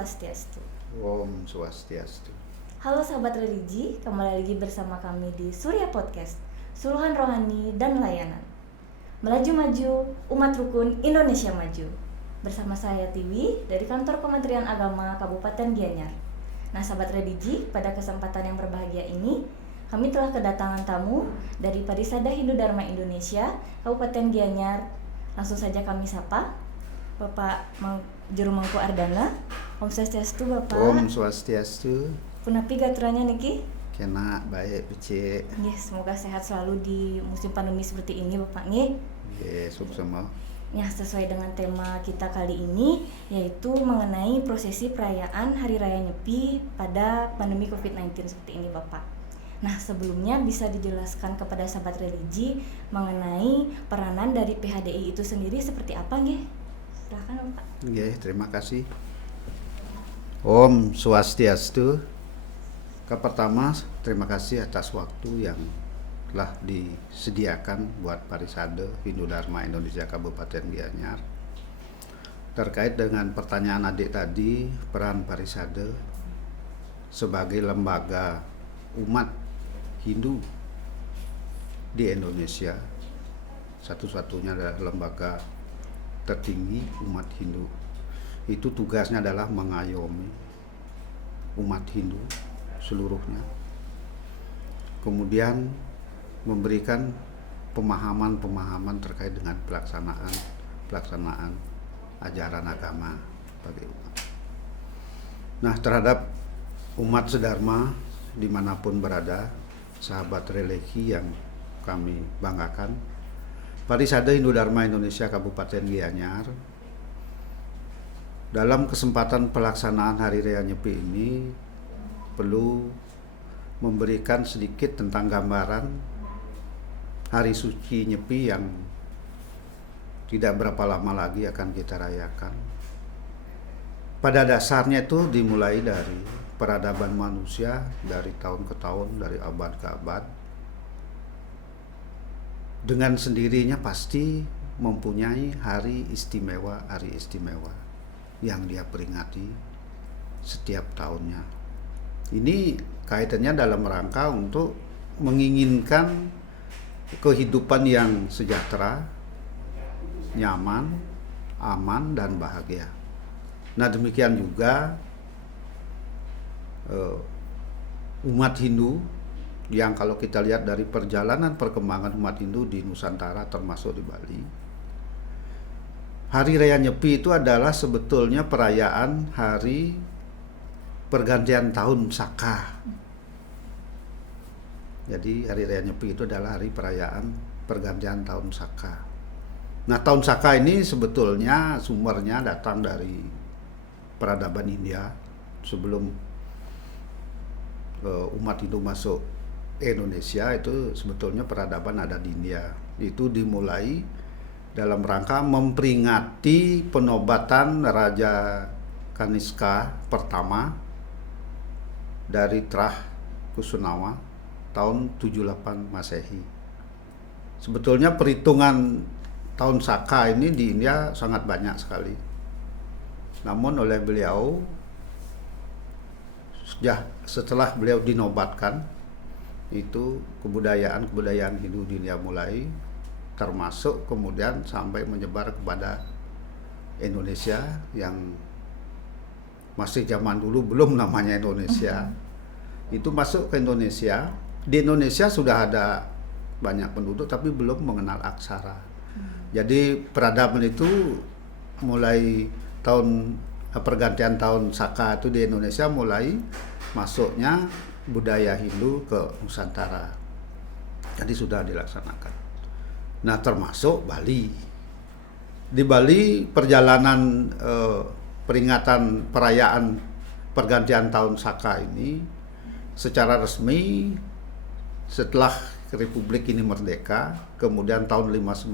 Swastiastu. Om Swastiastu. Halo sahabat religi, kembali lagi bersama kami di Surya Podcast, Suluhan Rohani dan Layanan. Melaju maju, umat rukun Indonesia maju. Bersama saya Tiwi dari Kantor Kementerian Agama Kabupaten Gianyar. Nah sahabat religi, pada kesempatan yang berbahagia ini, kami telah kedatangan tamu dari Parisada Hindu Dharma Indonesia, Kabupaten Gianyar. Langsung saja kami sapa Bapak Juru Mangku Ardana. Om Swastiastu Bapak. Om Swastiastu. Punapi gaturanya niki? Kena baik becek. Yes, semoga sehat selalu di musim pandemi seperti ini Bapak nggih. Yes, sama. Ya, sesuai dengan tema kita kali ini yaitu mengenai prosesi perayaan Hari Raya Nyepi pada pandemi COVID-19 seperti ini Bapak. Nah, sebelumnya bisa dijelaskan kepada sahabat religi mengenai peranan dari PHDI itu sendiri seperti apa nggih? Silakan Bapak. Nggih, terima kasih. Om Swastiastu. Pertama, terima kasih atas waktu yang telah disediakan buat Parisada Hindu Dharma Indonesia Kabupaten Gianyar. Terkait dengan pertanyaan adik tadi, peran Parisada sebagai lembaga umat Hindu di Indonesia, satu-satunya adalah lembaga tertinggi umat Hindu. Itu tugasnya adalah mengayomi umat Hindu seluruhnya, kemudian memberikan pemahaman terkait dengan pelaksanaan ajaran agama bagi umat. Nah, terhadap umat sedharma dimanapun berada, sahabat religi yang kami banggakan, Parisada Hindu Dharma Indonesia Kabupaten Gianyar dalam kesempatan pelaksanaan Hari Raya Nyepi ini perlu memberikan sedikit tentang gambaran Hari Suci Nyepi yang tidak berapa lama lagi akan kita rayakan. Pada dasarnya itu dimulai dari peradaban manusia dari tahun ke tahun, dari abad ke abad. Dengan sendirinya pasti mempunyai hari istimewa yang dia peringati setiap tahunnya. Ini kaitannya dalam rangka untuk menginginkan kehidupan yang sejahtera, nyaman, aman, dan bahagia. Nah, demikian juga umat Hindu yang kalau kita lihat dari perjalanan perkembangan umat Hindu di Nusantara termasuk di Bali, Hari Raya Nyepi itu adalah sebetulnya perayaan hari pergantian tahun Saka. Jadi Hari Raya Nyepi itu adalah hari perayaan pergantian tahun Saka. Nah, tahun Saka ini sebetulnya sumbernya datang dari peradaban India. Sebelum umat Hindu masuk Indonesia, itu sebetulnya peradaban ada di India. Itu dimulai dalam rangka memperingati penobatan Raja Kaniska pertama dari Trah Kusunawa tahun 78 Masehi. Sebetulnya perhitungan tahun Saka ini di India sangat banyak sekali. Namun oleh beliau, setelah beliau dinobatkan, itu kebudayaan Hindu di India mulai, termasuk kemudian sampai menyebar kepada Indonesia yang masih zaman dulu belum namanya Indonesia. Itu masuk ke Indonesia. Di Indonesia sudah ada banyak penduduk tapi belum mengenal aksara. Jadi peradaban itu mulai pergantian tahun Saka itu di Indonesia mulai masuknya budaya Hindu ke Nusantara. Jadi sudah dilaksanakan. Nah, termasuk Bali. Di Bali perjalanan peringatan perayaan pergantian tahun Saka ini secara resmi setelah Republik ini merdeka, kemudian tahun 59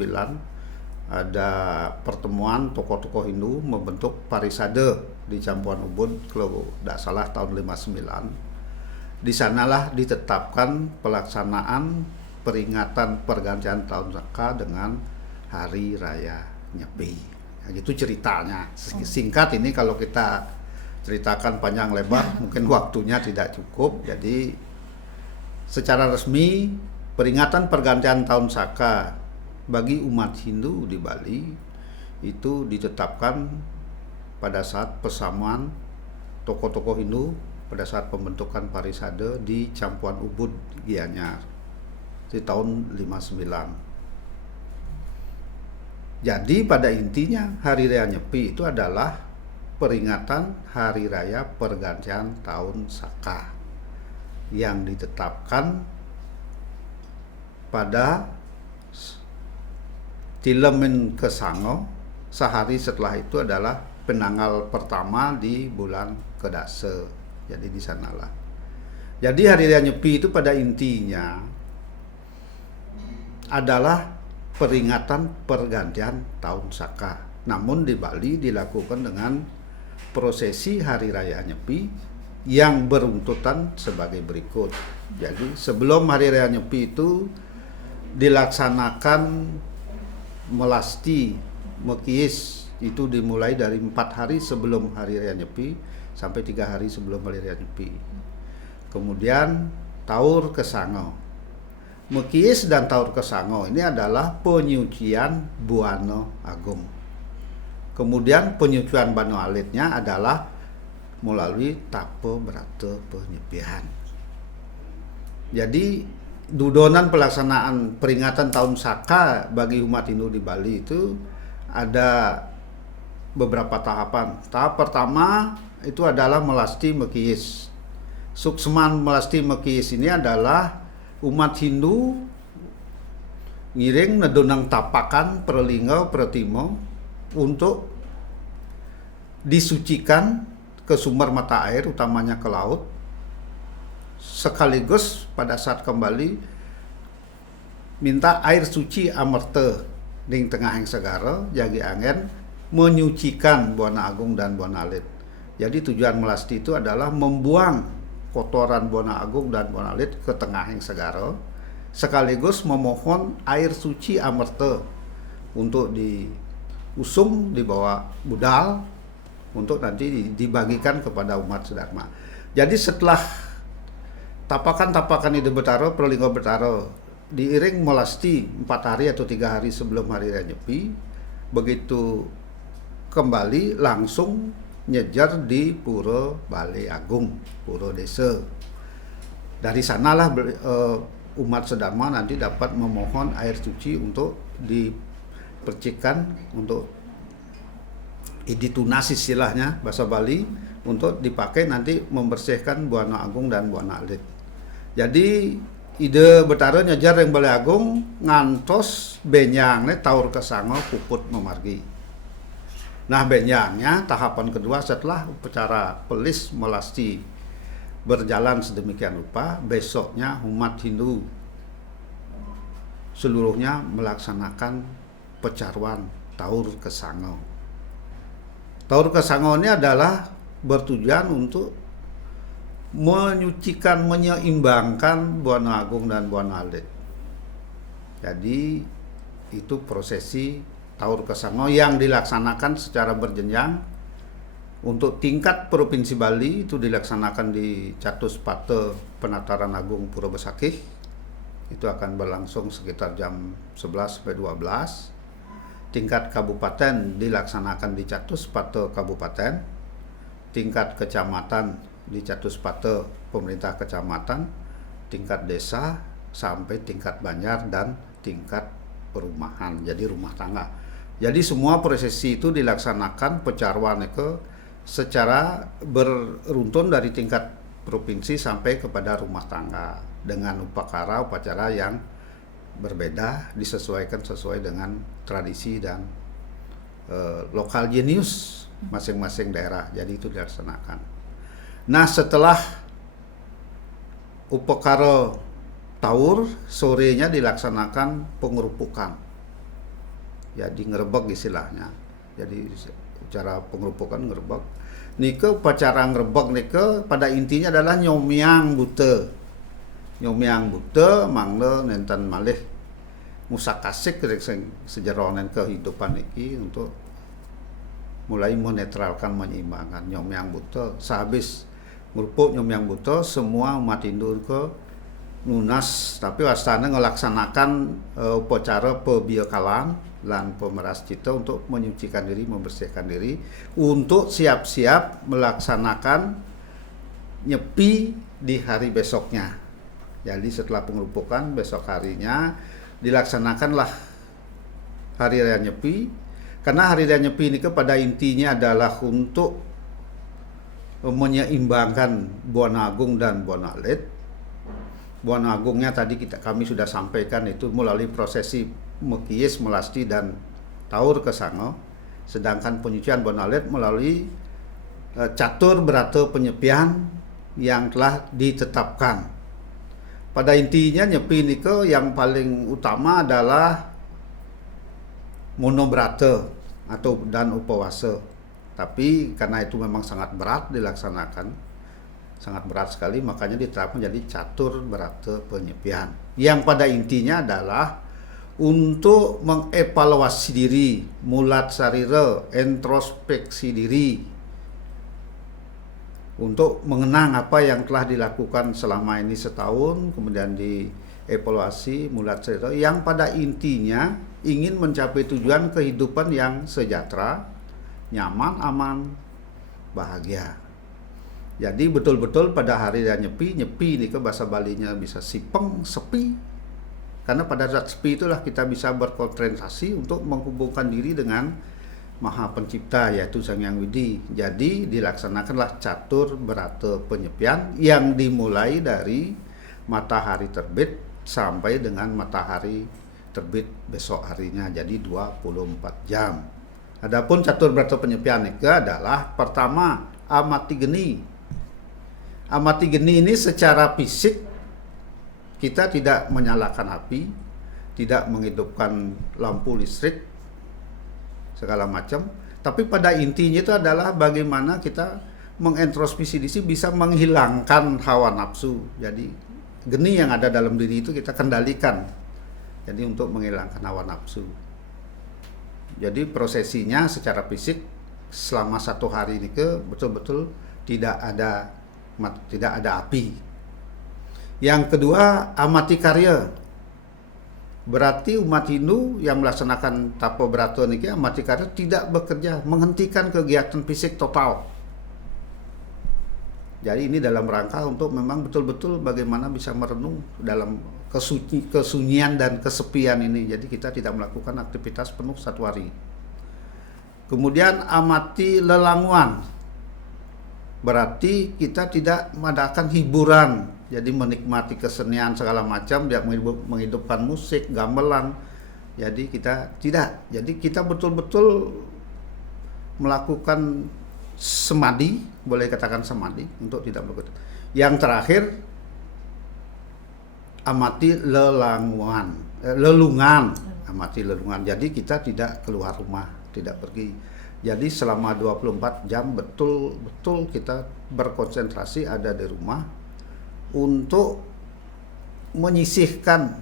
ada pertemuan tokoh-tokoh Hindu membentuk Parisada di Campuan Ubud, kalau tidak salah tahun 59. Di sanalah ditetapkan pelaksanaan peringatan pergantian tahun Saka dengan Hari Raya Nyepi. Nah, itu ceritanya. Singkat ini kalau kita ceritakan panjang lebar, mungkin waktunya tidak cukup. Jadi secara resmi peringatan pergantian tahun Saka bagi umat Hindu di Bali itu ditetapkan pada saat persamaan tokoh-tokoh Hindu pada saat pembentukan Parisade di Campuan Ubud Gianyar di tahun 59. Jadi pada intinya Hari Raya Nyepi itu adalah peringatan Hari Raya Pergantian Tahun Saka yang ditetapkan pada Tilemen Kesango. Sehari setelah itu adalah penanggal pertama di bulan Kedase. Jadi di sanalah. Jadi Hari Raya Nyepi itu pada intinya adalah peringatan pergantian tahun Saka. Namun di Bali dilakukan dengan prosesi Hari Raya Nyepi yang beruntutan sebagai berikut. Jadi sebelum Hari Raya Nyepi itu dilaksanakan melasti, mekiis, itu dimulai dari 4 hari sebelum Hari Raya Nyepi sampai 3 hari sebelum Hari Raya Nyepi. Kemudian Taur Kesango. Mekiis dan Taur Kesango ini adalah penyucian Buana Agung. Kemudian penyucian Bano Alitnya adalah melalui Tape Brata Penyepian. Jadi dudonan pelaksanaan peringatan tahun Saka bagi umat Hindu di Bali itu ada beberapa tahapan. Tahap pertama itu adalah melasti mekiis. Sukseman melasti mekiis ini adalah umat Hindu ngiring nedonang tapakan perlingga pertimo untuk disucikan ke sumber mata air, utamanya ke laut, sekaligus pada saat kembali minta air suci amerte di tengah yang segara jagi angen menyucikan Buana Agung dan Buana Alit. Jadi tujuan melasti itu adalah membuang kotoran Buana Agung dan Buana Alit ke tengah yang segara, sekaligus memohon air suci amerte untuk diusung di bawah budal untuk nanti dibagikan kepada umat sedharma. Jadi setelah tapakan-tapakan di Betaro, Pralingga Betaro diiring melasti 4 hari atau 3 hari sebelum Hari Raya Nyepi, begitu kembali langsung nyejar di Pura Balai Agung, Pura Desa. Dari sanalah umat sedharma nanti dapat memohon air suci untuk dipercikan, untuk ditunas istilahnya bahasa Bali, untuk dipakai nanti membersihkan Buana Agung dan Buana Alit. Jadi ide Betara nyejar yang Balai Agung ngantos benyangnya Taur Kesango puput memargi. Nah benyangnya tahapan kedua setelah upacara pelis melasti berjalan sedemikian rupa, besoknya umat Hindu seluruhnya melaksanakan pecaruan Taur Kesango. Taur Kesango ini adalah bertujuan untuk menyucikan, menyeimbangkan Buana Agung dan Buana Alit. Jadi itu prosesi Taur Kesango yang dilaksanakan secara berjenjang. Untuk tingkat Provinsi Bali itu dilaksanakan di Catuspate Penataran Agung Pura Besakih. Itu akan berlangsung sekitar jam 11 sampai 12. Tingkat kabupaten dilaksanakan di Catuspate Kabupaten. Tingkat kecamatan di Catuspate Pemerintah Kecamatan. Tingkat desa sampai tingkat banjar dan tingkat perumahan, jadi rumah tangga. Jadi semua prosesi itu dilaksanakan pecaruan itu secara beruntun dari tingkat provinsi sampai kepada rumah tangga dengan upacara yang berbeda, disesuaikan sesuai dengan tradisi dan lokal jenius masing-masing daerah. Jadi itu dilaksanakan. Nah setelah upacara Taur, sorenya dilaksanakan pengerupukan. Jadi ngerebek istilahnya. Jadi cara pengerupukan ngerebek. Nike upacara ngerebek nike pada intinya adalah nyomyang bute. Nyomyang bute mangle nenten malih musakasik sejarah kehidupan niki untuk mulai menetralkan, menyeimbangkan Nyomyang Buto. Sehabis ngrupuk Nyomyang Buto, semua umat Hindu ke nunas, tapi wastana ngelaksanakan upacara pebiakalan lan pemerascita untuk menyucikan diri, membersihkan diri untuk siap-siap melaksanakan nyepi di hari besoknya. Jadi setelah pengerupukan, besok harinya dilaksanakanlah hari raya Nyepi. Karena hari raya Nyepi ini pada intinya adalah untuk menyeimbangkan Buana Agung dan Buana Alit. Buana Agungnya tadi kami sudah sampaikan itu melalui prosesi Mekiyis, Melasti, dan Taur Kesango. Sedangkan penyucian Buana Alit melalui catur berata penyepian yang telah ditetapkan. Pada intinya Nyepi ini yang paling utama adalah monobrata atau dan upawasa. Tapi karena itu memang sangat berat dilaksanakan, sangat berat sekali, makanya diterapkan jadi catur berata penyepian. Yang pada intinya adalah untuk mengevaluasi diri, mulat sarira, introspeksi diri, untuk mengenang apa yang telah dilakukan selama ini setahun, kemudian dievaluasi mulat sarira, yang pada intinya ingin mencapai tujuan kehidupan yang sejahtera, nyaman, aman, bahagia. Jadi betul-betul pada hari raya Nyepi ini ke bahasa Balinya bisa sipeng, sepi. Karena pada saat sepi itulah kita bisa berkonsentrasi untuk menghubungkan diri dengan Maha Pencipta, yaitu Sang Hyang Widi. Jadi dilaksanakanlah catur berata penyepian yang dimulai dari matahari terbit sampai dengan matahari terbit besok harinya, jadi 24 jam. Adapun catur berata penyepian itu adalah pertama amati geni. Amati geni ini secara fisik kita tidak menyalakan api, tidak menghidupkan lampu listrik segala macam, tapi pada intinya itu adalah bagaimana kita mengintrospeksi diri, bisa menghilangkan hawa nafsu. Jadi geni yang ada dalam diri itu kita kendalikan. Jadi untuk menghilangkan hawa nafsu. Jadi prosesinya secara fisik selama 1 hari ini betul-betul tidak ada api. Yang kedua, amati karya. Berarti umat Hindu yang melaksanakan tapo berata niki amati karya, tidak bekerja, menghentikan kegiatan fisik total. Jadi ini dalam rangka untuk memang betul-betul bagaimana bisa merenung dalam kesunyian dan kesepian ini. Jadi kita tidak melakukan aktivitas penuh 1 hari. Kemudian amati lelanguan. Berarti kita tidak mengadakan hiburan, jadi menikmati kesenian segala macam, dia menghidupkan musik, gamelan. Jadi kita tidak. Jadi kita betul-betul melakukan semadi, boleh katakan semadi, untuk tidak melakukan. Yang terakhir, amati lelungan, amati lelungan. Jadi kita tidak keluar rumah, tidak pergi. Jadi selama 24 jam betul-betul kita berkonsentrasi ada di rumah untuk menyisihkan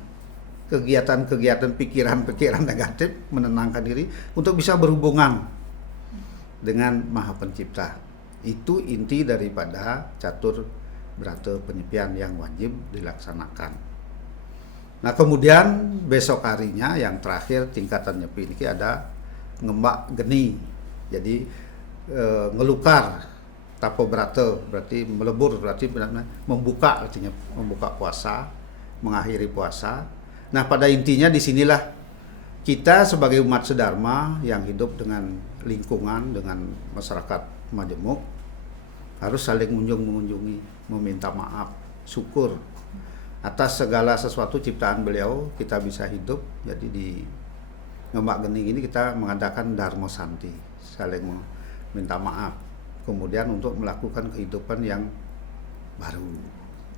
kegiatan-kegiatan pikiran-pikiran negatif, menenangkan diri untuk bisa berhubungan dengan Maha Pencipta. Itu inti daripada catur berata penyepian yang wajib dilaksanakan. Nah, kemudian besok harinya yang terakhir tingkatan nyepi ini ada ngembak geni. Jadi ngelukar tapo berata, berarti melebur, berarti membuka, artinya membuka puasa, mengakhiri puasa. Nah, pada intinya disinilah kita sebagai umat sedharma yang hidup dengan lingkungan, dengan masyarakat majemuk, harus saling mengunjungi, meminta maaf, syukur atas segala sesuatu ciptaan beliau kita bisa hidup. Jadi di Ngembak Geni ini kita mengadakan Dharma Santi, saling minta maaf, kemudian untuk melakukan kehidupan yang baru.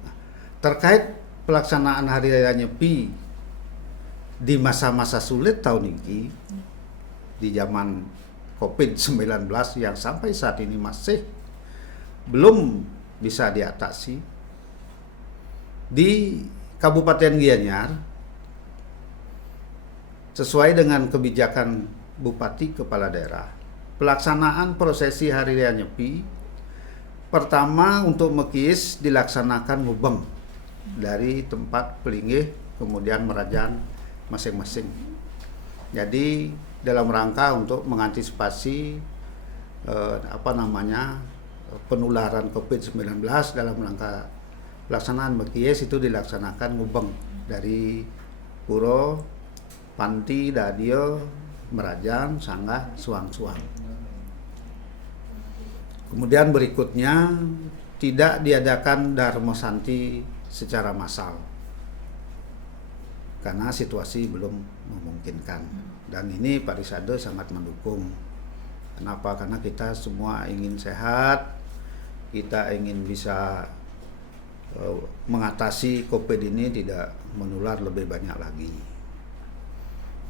Nah, terkait pelaksanaan Hari Raya Nyepi di masa-masa sulit tahun ini, di zaman COVID-19 yang sampai saat ini masih belum bisa diatasi, di Kabupaten Gianyar sesuai dengan kebijakan Bupati Kepala Daerah pelaksanaan prosesi Hari Raya Nyepi, pertama untuk Mekis dilaksanakan ngubeng dari tempat pelinggih kemudian merajan masing-masing. Jadi dalam rangka untuk mengantisipasi penularan COVID-19, dalam rangka pelaksanaan Mekis itu dilaksanakan ngubeng dari puro, panti, dadio, merajan, sanggah, suang-suang. Kemudian berikutnya tidak diadakan Dharma Santi secara massal karena situasi belum memungkinkan, dan ini Parisade sangat mendukung. Kenapa? Karena kita semua ingin sehat, kita ingin bisa mengatasi COVID ini tidak menular lebih banyak lagi.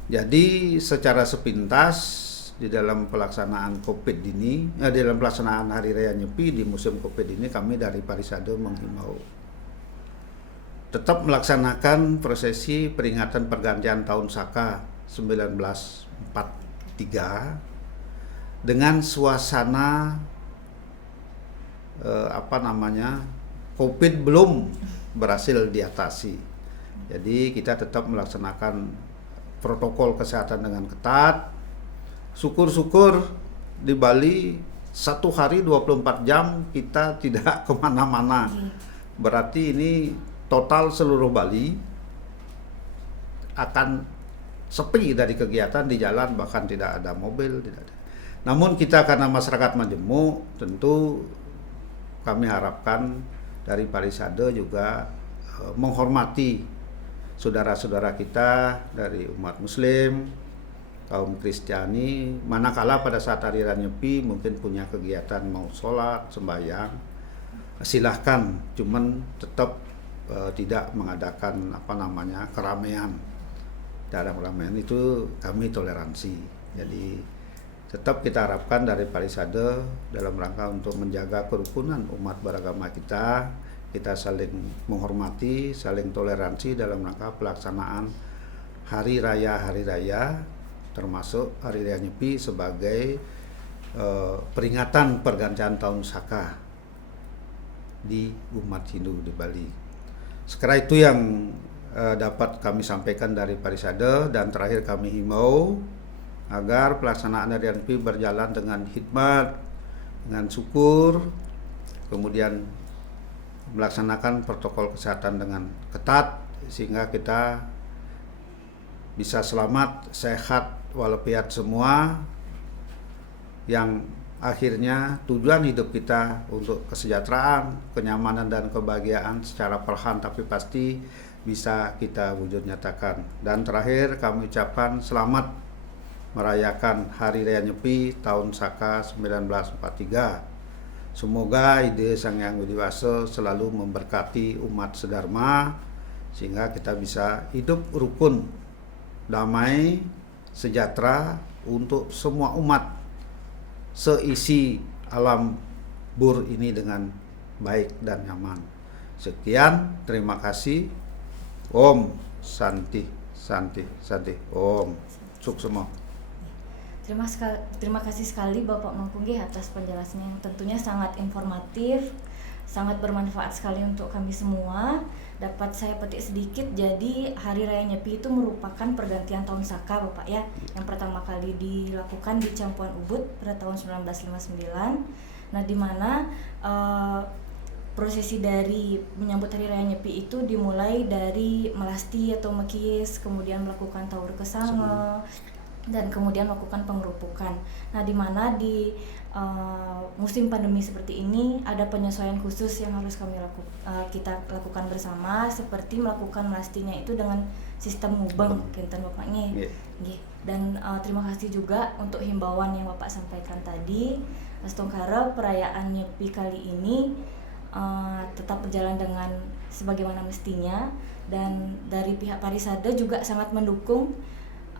Jadi secara sepintas di dalam pelaksanaan COVID ini, dalam pelaksanaan Hari Raya Nyepi di musim COVID ini, kami dari Parisade menghimbau tetap melaksanakan prosesi peringatan pergantian tahun Saka 1943 dengan suasana COVID belum berhasil diatasi. Jadi kita tetap melaksanakan protokol kesehatan dengan ketat. Syukur-syukur di Bali 1 hari 24 jam kita tidak kemana-mana. Berarti ini total seluruh Bali akan sepi dari kegiatan di jalan, bahkan tidak ada mobil, tidak ada. Namun kita karena masyarakat majemuk, tentu kami harapkan dari Parisade juga menghormati saudara-saudara kita dari umat Muslim, kaum Kristiani, manakala pada saat Hari Raya Nyepi mungkin punya kegiatan mau sholat, sembahyang, silahkan, cuman tetap tidak mengadakan keramaian. Dalam keramaian itu kami toleransi. Jadi tetap kita harapkan dari Parisade dalam rangka untuk menjaga kerukunan umat beragama kita saling menghormati, saling toleransi dalam rangka pelaksanaan hari raya termasuk Hari Raya Nyepi sebagai peringatan pergantian tahun Saka di umat Hindu di Bali. Sekira itu yang dapat kami sampaikan dari Parisade, dan terakhir kami himbau agar pelaksanaan Hari Raya Nyepi berjalan dengan hikmat, dengan syukur, kemudian melaksanakan protokol kesehatan dengan ketat sehingga kita bisa selamat, sehat walafiat semua, yang akhirnya tujuan hidup kita untuk kesejahteraan, kenyamanan dan kebahagiaan secara perlahan tapi pasti bisa kita wujud nyatakan. Dan terakhir kami ucapkan selamat merayakan Hari Raya Nyepi tahun Saka 1943. Semoga ide Sang Hyang Widi Wasa selalu memberkati umat sedharma sehingga kita bisa hidup rukun, damai, sejahtera untuk semua umat seisi alam bur ini dengan baik dan nyaman. Sekian, terima kasih. Om Santi Santi Santi. Om Suk semua. Terima kasih sekali Bapak Mangkunggih atas penjelasannya yang tentunya sangat informatif, sangat bermanfaat sekali untuk kami semua. Dapat saya petik sedikit, jadi Hari Raya Nyepi itu merupakan pergantian tahun Saka Bapak ya, yang pertama kali dilakukan di Campuan Ubud pada tahun 1959. Nah, di mana prosesi dari menyambut Hari Raya Nyepi itu dimulai dari melasti atau mekis, kemudian melakukan taur kesange, dan kemudian melakukan pengerupukan. Nah, di mana di musim pandemi seperti ini ada penyesuaian khusus yang harus kita lakukan bersama, seperti melakukan melastinya itu dengan sistem ngubeng, kinten Bapaknya. Dan terima kasih juga untuk himbauan yang Bapak sampaikan tadi. Astungkara perayaan Nyepi kali ini tetap berjalan dengan sebagaimana mestinya, dan dari pihak Parisade juga sangat mendukung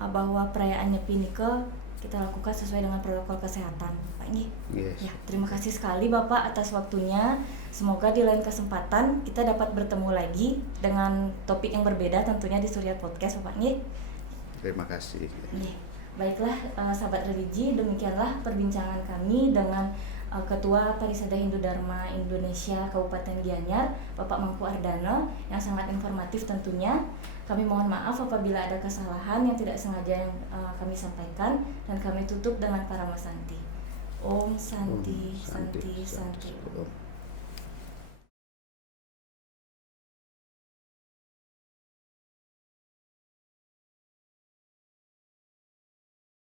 bahwa perayaan Nyepi ini kita lakukan sesuai dengan protokol kesehatan, Pak. Yes. Ya, terima kasih sekali Bapak atas waktunya. Semoga di lain kesempatan kita dapat bertemu lagi dengan topik yang berbeda tentunya di Surya Podcast, Bapak. Terima kasih. Baiklah sahabat religi, demikianlah perbincangan kami dengan Ketua Parisada Hindu Dharma Indonesia Kabupaten Gianyar, Bapak Mangku Ardana, yang sangat informatif tentunya. Kami mohon maaf apabila ada kesalahan yang tidak sengaja yang kami sampaikan, dan kami tutup dengan Paramasanti. Om Santi, Santi, Santi.